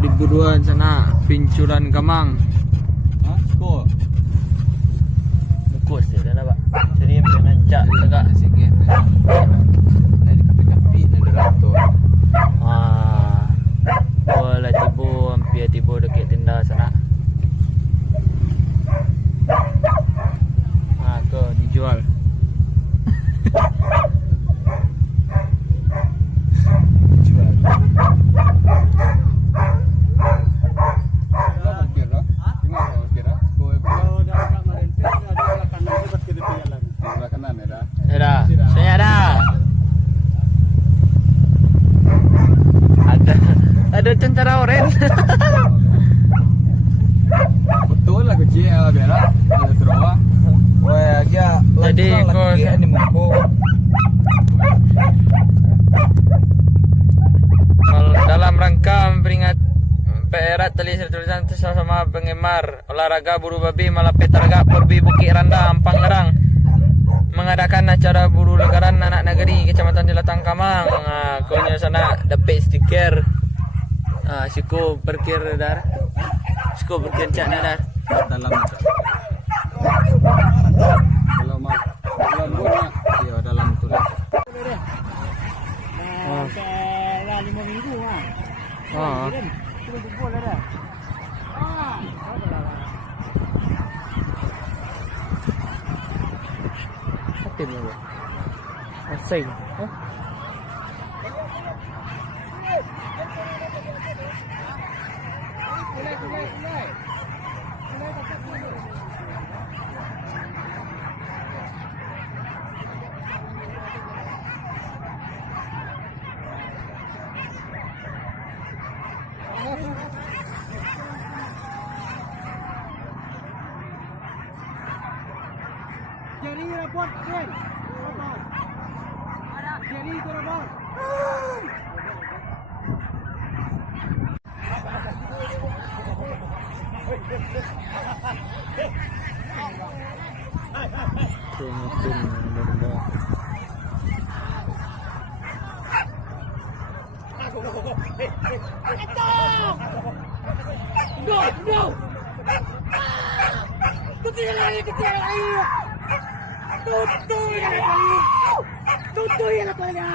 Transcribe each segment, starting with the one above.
diburuan sana pincuran kamang. Hah? Ko. Bukos dia dah pak. Jadi menancak tegak. Sige. Nadi kapi-kapi na darato. Bola tibo, hampir tibo dekat tenda sana. Tu dijual. Jual. Kira? Gimana kira? Kowe kalau dah kemarin teh ada kanan sebab kiri jalan. Sebelah kanan ya. Ada. Saya ada. Ada tentara oren. Betul lah kecil bera. Ada terawah. Wah, ya. Tadi kau ni muko. dalam rangka memperingat peerat tali tulisan sama penggemar olahraga buru babi Malapet Targa Perbi Bukit Randa Ampang Gerang mengadakan acara buru legaran anak negeri Kecamatan Jelatang Kamang. Konya sana dapat stiker. Siku parkir dar. Siku parkir cak dar. Dalam kalau mau ya dalam tu lah. 5,000 ah. Kita jemput lah dah. Apa ni? Asing. Jadi rapot, Ken. Jadi itu rapot. Go! Kecil lagi. Tutuy na pala.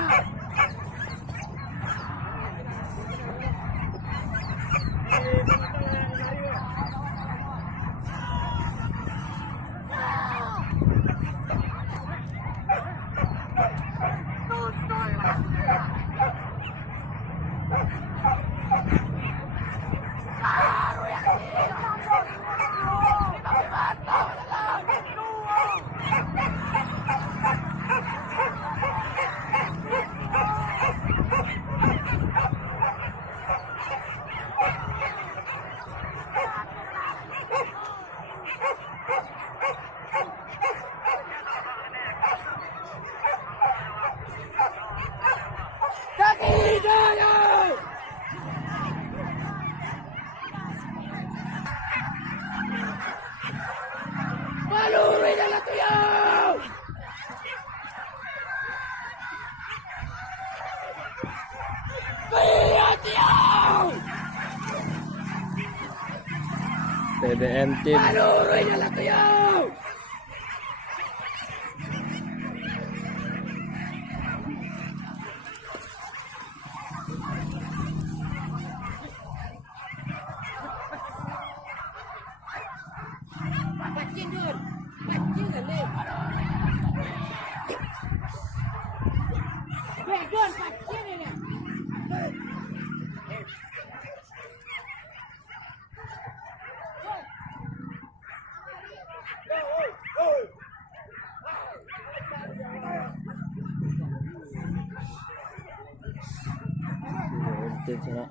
PDM Team. Team sana.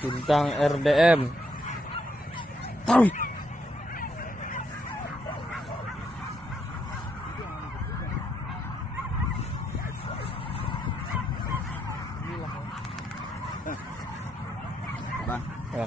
Bintang RDM. Bang. Ya.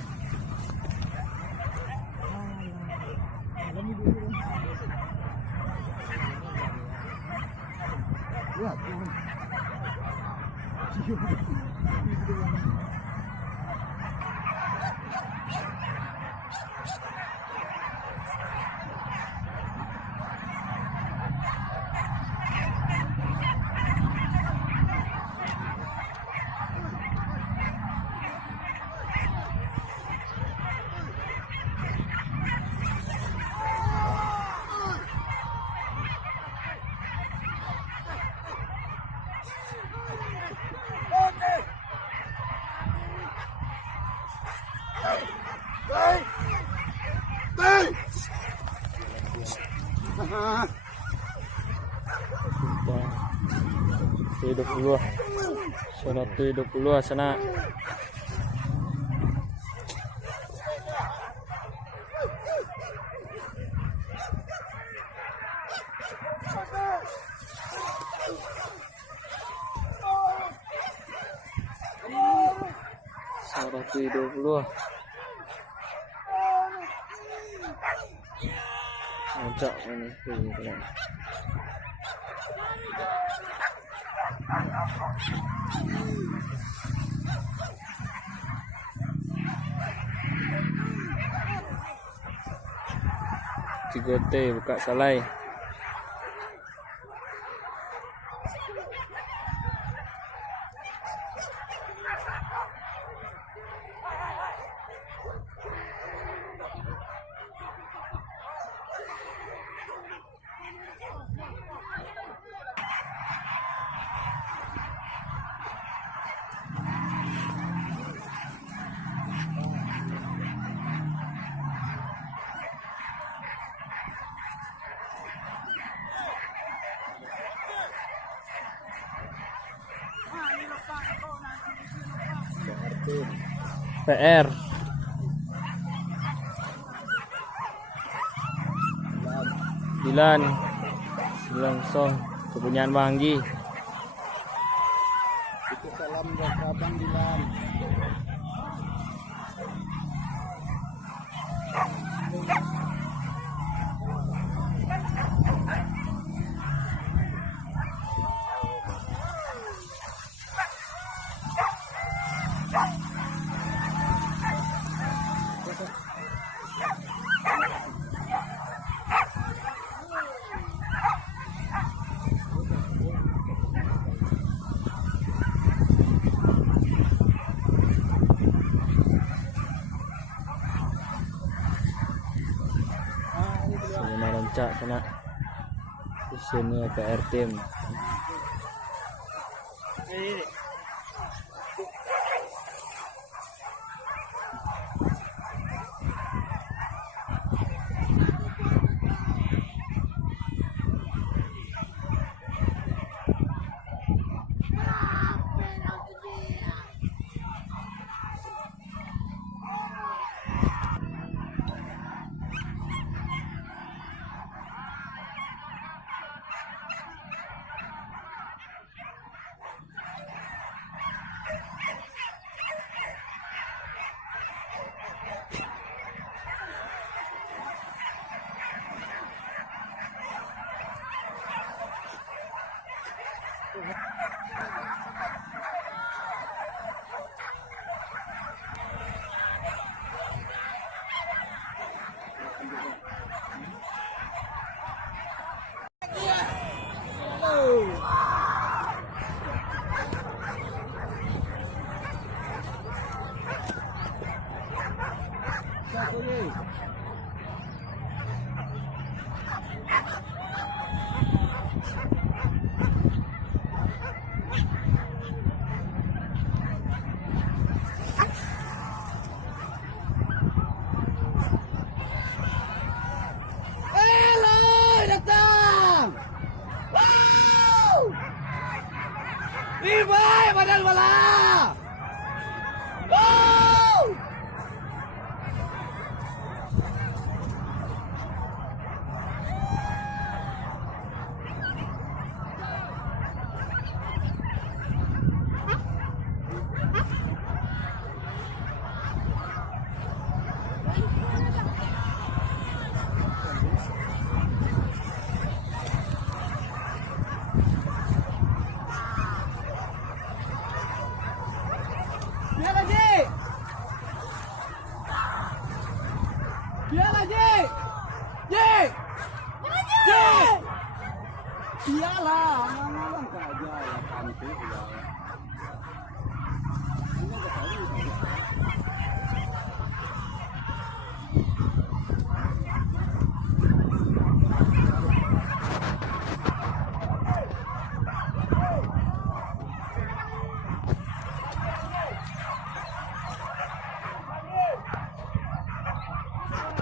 Hidup dulu. Sana hidup dulu sana. Sana hidup dulu. Ngajak ini. Cigote buka salai. PR Dilan Song kepunyaan Banggi. Itu salam buat Abang Dilan. Sana rancak sana. Di sini PR tim. Ibay, padahal wala! Wow! Piala Ji. Piala Ji. Ji. Ji. Piala. Malam aja ya cantik udah. Ini enggak tahu.